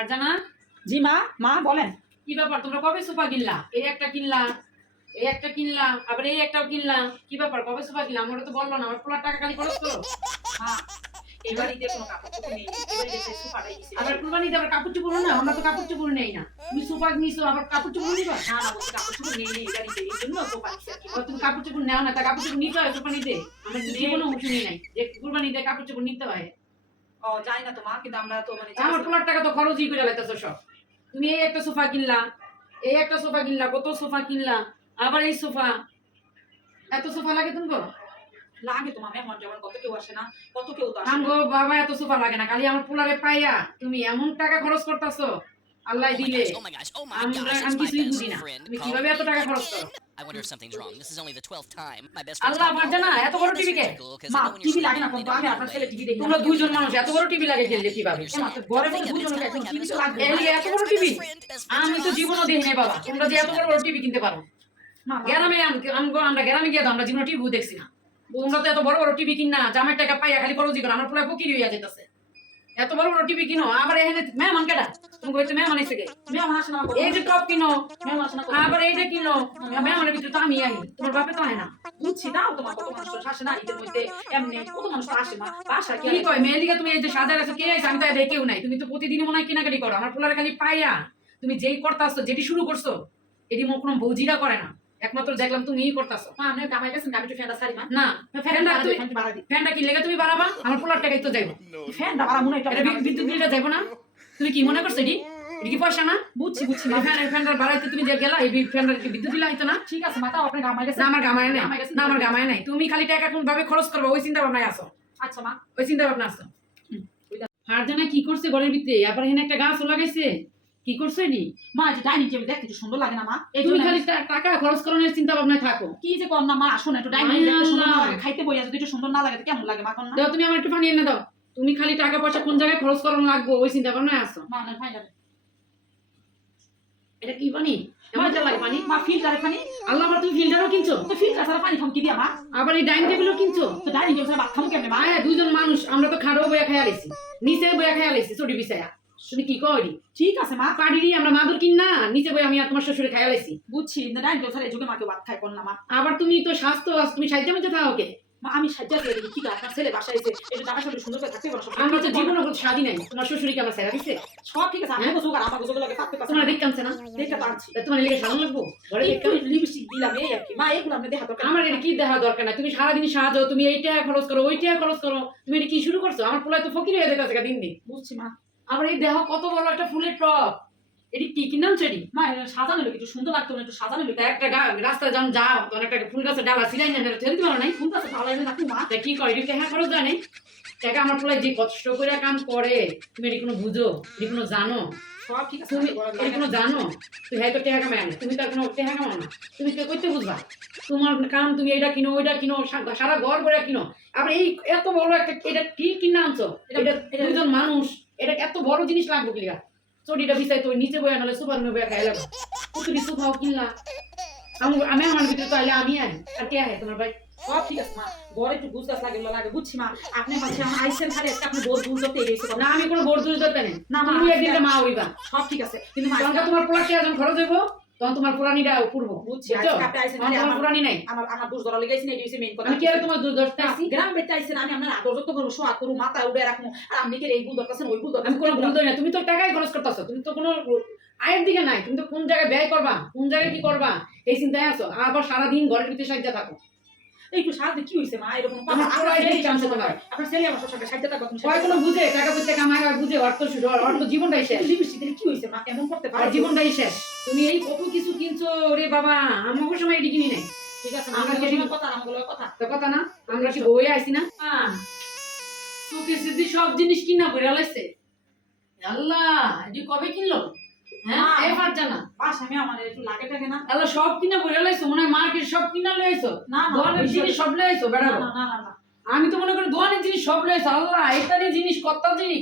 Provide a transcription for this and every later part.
ফারজানা? জি মা। মা বলেন। কি ব্যাপার? তোমরা কবে সোফা কিনলা এই একটা কিনলা এই একটা কিনলাম আবার এই একটাও কিনলাম কি ব্যাপার? কবে সোফা কিনলাম আমরা তো বলল না আমার পোলার টাকা খালি খরচ করো। মা এবারই দেখো কাপড় চোপড় নেই। এবারে যে সুপাটাই দিছে আবার কুরবানিতে আবার কাপড় চোপড় না? আমরা তো কাপড় চোপড় নেই না। তুমি সোফা নিছো আবার কাপড় চোপড় নিবা? না না বলছি কাপড় চোপড় নেই নেই এবারে এই জন্য সুপা দিছে আর কি। ও, তুমি কাপড় চোপড় নেও না তা কাপড় চোপড় নিতে হয় কুরবানিতে আমরা জীবনে শুনি নাই। যে কুরবানিতে কাপড় চোপড় নিতে হয়। ও জানি না তো মা কিন্তু আমরা তো মানে আমার পোলার টাকা তো খরচই করে লাইতেছো সব। তুমি এই একটা সোফা কিনলা এই একটা সোফা কিনলা কত সোফা কিনলা আবার এই সোফা। এত সোফা লাগে তুমি লাগে তো যেমন কত কেউ আসে না কত কেউ তো আসে না। বাবা এত সোফা লাগে না খালি আমার পোলারে পাইয়া তুমি এমন টাকা খরচ করতেছো আল্লাহ দিলে। Oh oh আমরা আমি কিছুই বুঝি না তুমি কীভাবে এত টাকা খরচ করো. I wonder if something's wrong. This is only the 12th time my best friend's Allah called me বাদ না over. এত বড় টিভি কে মা টিভি লাগে না কিন্তু আমি আপনার ছেলে. টিভি দেখি তোমরা দুইজন মানুষ এত বড় টিভি লাগে খেললে কীভাবে. ঘরে calling, একদম Evan's টিভি তো. লাগবে। এত বড় টিভি Friend, আমি friend তো. জীবনও দেখি নাই বাবা তোমরা যে এত বড় বড় টিভি কিনতে পারো গ্রামে আমরা গ্রামে গিয়ে আমরা জীবনে টিভি দেখছি না তোমরা তো এত বড় বড় টিভি কিনা জামাই টাকা পাইয়া খালি খরচই করো আমার পুরো ফকির হইয়া যেতেছে এত বড় বড় টিভি কিনো? আবার এখানে মেহমান কেডা? তুমি কইতে মেহমান এসে গে। মেহমান আসে না এই যে টপ কিনো মেহমান আসে না কত? আবার এইটা কিনো মেহমানের ভিতরে তো আমি আই। তোমার বাপে তো আয় না। বুঝছি তাও তোমার কত মানুষ আসে না ঈদের মধ্যে এমনি কত মানুষ তো আসে মা বাসা কি কি কয় মেয়ের দিকে তুমি এই যে সাজা রাখছো কে আইছে? আমি তো এদের কেউ নাই। তুমি তো প্রতিদিনই মনে হয় কেনাকাটি করো। আমার পোলারে খালি পাইয়া তুমি যেই করতাছো যেটি শুরু করছ এটি কোনো বৌজিরা করে না। একমাত্র দেখলাম তুমিই করতাছো। মা আপনি গামাই গেছেন আমি একটু ফ্যানটা সারি মা। না ফ্যানটা তুমি ফ্যানটা ফ্যানটা কি লেগে তুমি বাড়াবা? আমার পোলার টাকাই তো যাইবো। ফ্যানটা বাড়া মনে এটা বিদ্যুৎ বিলটা যাইবো না? তুমি কি মনে করছ এটি? এটি কি পয়সা না? বুঝছি বুঝছি এই ফ্যান এই ফ্যানটার বাড়াইতে তুমি যে গেলা এই ফ্যানটার কি বিদ্যুৎ বিল আইতো না? ঠিক আছে মা তাও আপনি গামাই না গেছেন আমার গামায় নাই। আমার না আমার গামায় নাই। তুমি খালি টাকা কোন ভাবে খরচ করবে ওই চিন্তা ভাবনায় আসো আচ্ছা মা। ওই চিন্তা ভাবনা আসো ফারজানা কি করছে ঘরের ভিতরে? আবার এখানে একটা গাছ লাগাইছে? কি করছে এটি মা যে ডাইনিং টেবিল দেখতে একটু সুন্দর লাগে না মা? এই তুমি খালি টাকা খরচ করানোর চিন্তা ভাবনায় থাকো। কি যে কর না মা আসুন একটু ডাইনিং দেখতে সুন্দর না লাগে। খাইতে বইয়া যদি একটু সুন্দর না লাগে তো কেমন লাগে মা কোন না দাও তুমি আমার একটু পানি এনে দাও। তুমি খালি টাকা পয়সা কোন জায়গায় খরচ করানো লাগবো ওই চিন্তা ভাবনায় আসো মা না ভাই এটা কি পানি? লাগে পানি? মা ফিল্টারে পানি? আল্লাহ আবার তুমি ফিল্টারও কিনছো? তো ফিল্টার ছাড়া পানি খাম কি দিয়া মা? আবার এই ডাইনিং টেবিলও কিনছো? তো ডাইনিং টেবিল ছাড়া ভাত খামু কেমনে মা? দুজন মানুষ আমরা তো খাড়ো বইয়া খাইয়া লাইছি। নিচে বইয়া খাইয়া লাইছি চটি বিছায়া। তুমি কি করি ঠিক আছে মা আমরা মাদুর কিন না। নিচে বই আমি আর তোমার শ্বশুরে খাইয়া লাইছি। বুঝছি ডাইনিং টেবিল ছাড়া এই যুগে মাকে ভাত খাই কোন না মা। আবার তুমি তো স্বাস্থ্য তুমি সাহিত্য মধ্যে থাকো কে? মা আমি দিই কি আপনার ছেলে বাসায় এসে একটু জামা সাথে সুন্দর করে থাকতে পারো আমরা তো জীবনে কোনো স্বাদই নাই তোমার শ্বশুরকে আমার সেরা দিছে? সব ঠিক আছে আমি তো সুগার আমার গোসল লাগে থাকতে পারছি তোমার না। দেখতে পারছি। তোমার লেগে লাগবো? ঘরে লিপস্টিক দিলাম এই আর কি। মা এগুলো দেখা দরকার আমার এটা কি দেখা দরকার না তুমি সারাদিন সাহায্য তুমি এইটা খরচ করো ওইটা খরচ করো। তুমি এটা কি শুরু করছ? আমার পোলায় তো ফকির হয়ে যেতেছে দিন দিন। বুঝছি মা। আবার এই দেহ কত বড় একটা ফুলের টপ এটি কি কি নাম সেটি মা এটা সাজানো লোক একটু সুন্দর লাগতো না একটু সাজানো লোক। একটা রাস্তায় যখন যাও তখন একটা ফুল গাছের ডালা সিলাই না ঠেলতে পারো নাই? ফুল গাছে ভালো লাগে না মা। কি করে? এটি টাকা খরচ নাই টাকা আমার পোলায় যে কষ্ট করে কাম করে তুমি এটি কোনো বুঝো? এটি কোনো জানো? সব ঠিক আছে তুমি এটি কোনো জানো? তুমি হয়তো টেহা কামায় না তুমি তো আর কোনো টেহা কামাও না। তুমি কে করতে বুঝবা তোমার কাম তুমি এটা কিনো ওইটা কিনো সারা ঘর করে কিনো। আবার এই এত বড় একটা এটা কি কিনে আনছো এটা- দুজন মানুষ। এটা এত বড় জিনিস লাগবে কিনা চটিটা বিছাই তোর নিচে বয়া নাহলে সুপার মে বয়া খাই লাগবে কুতুরি সুফাও কিনলা। আমি আমি আমার ভিতরে তো আইলে আমি আই আর কে আহে তোমার ভাই? সব ঠিক আছে মা। বড় একটু বুঝতে লাগে লাগে বুঝছি মা? আপনি হচ্ছে আমার আইসেন খালি একটা আপনি বোর বুঝতে এসে না আমি কোনো বোর দিতে নেই। না, মা, তুমি একদিন মা হইবা। সব ঠিক আছে কিন্তু মা তোমার পোলা কে একজন খরচ হইব? তখন তোমার পুরানিটা পূর্ব বুঝছ আজকে আপনি আইসেন তখন খালি তোমার পুরানি নাই। আমার আমার দোষ ধরা লেগেছে না এটা মেইন কথা। আমি কি আর তোমার দুর্দশ পাইছি গ্রাম বেতে আইসেন আমি আপনার আদর যত্ন করব সোয়া করব মাথা উড়ে রাখব আর আপনি কি এই ভুল দরকার ওই ভুল আমি কোনো ভুল না তুমি তো টাকাই খরচ করতেছো তুমি তো কোনো আয়ের দিকে নাই তুমি তো কোন জায়গায় ব্যয় করবা কোন জায়গায় কি করবা এই চিন্তায় আছো আবার সারাদিন ঘরের ভিতরে সাজা থাকো। একটু সাহায্য কি হয়েছে মা? এরকম পুরো আপনার ছেলে আমার কোনো বুঝে? টাকা পয়সা কামায় আর বুঝে অর্থ অর্থ জীবনটাই শেষ। লিপস্টিক দিলে কি হয়েছে মা? কেমন করতে পারে? জীবনটাই শেষ। তুমি এই কত কিছু কিনছো রে বাবা? আমাকে সময় এটি কিনি নাই। ঠিক আছে আমরা আমার কি- কথা কথা। তো কথা না? আমরা কি বই আইছি না? সিদ্ধি সব জিনিস কিনা বইরা আল্লাহ এটি কবে কিনলো? হ্যাঁ? বাস আমি আমার একটু লাগে থাকে না আল্লাহ সব কিনা বইরা লাইছো মনে হয় মার্কেট সব কিনা লইছো? না না দোকানের জিনিস সব লইছো বেড়া না না না না। আমি তো মনে করি দোকানের জিনিস সব লইছো। আল্লাহ এটারি জিনিস কত জিনিস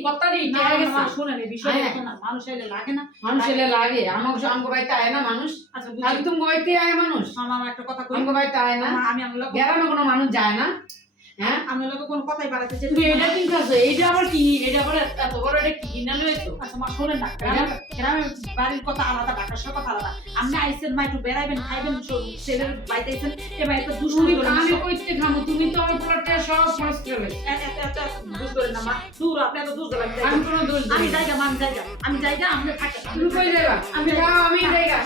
না, শোনেন এই বিষয়টা হ্যাঁ। না, মানুষ এলে লাগে না। মানুষ এলে লাগে। আমগো বাড়িতে আয় না মানুষ? আচ্ছা তুমি আয় মানুষ? আমার একটা কথা কই? বাড়িতে আয় না? আমি আমার গ্রামে কোনো মানুষ যায় না? হ্যাঁ? আমি লোকে কোনো কথাই বাড়াতে চাই তুমি এটা চিন্তা আছে আবার কি? এটা আবার এত বড় এটা কি আচ্ছা না। গ্রামের গ্রামের বাড়ির কথা আলাদা ঢাকার সব কথা আলাদা। আপনি আইসেন মা একটু বেড়াইবেন খাইবেন ছেলের বাড়িতে আইসেন এবার একটা দুষ্টু তুমি আমি কইতে খামো তুমি তো আমার পোলাটা সব খরচ করে এত এত দুষ করেন না মা। দূর আপনি এত দুষ দেবেন আমি কোনো দোষ আমি। জায়গা আমি আমি জায়গা তুমি কই যাইবা? আমি আমি যাইগা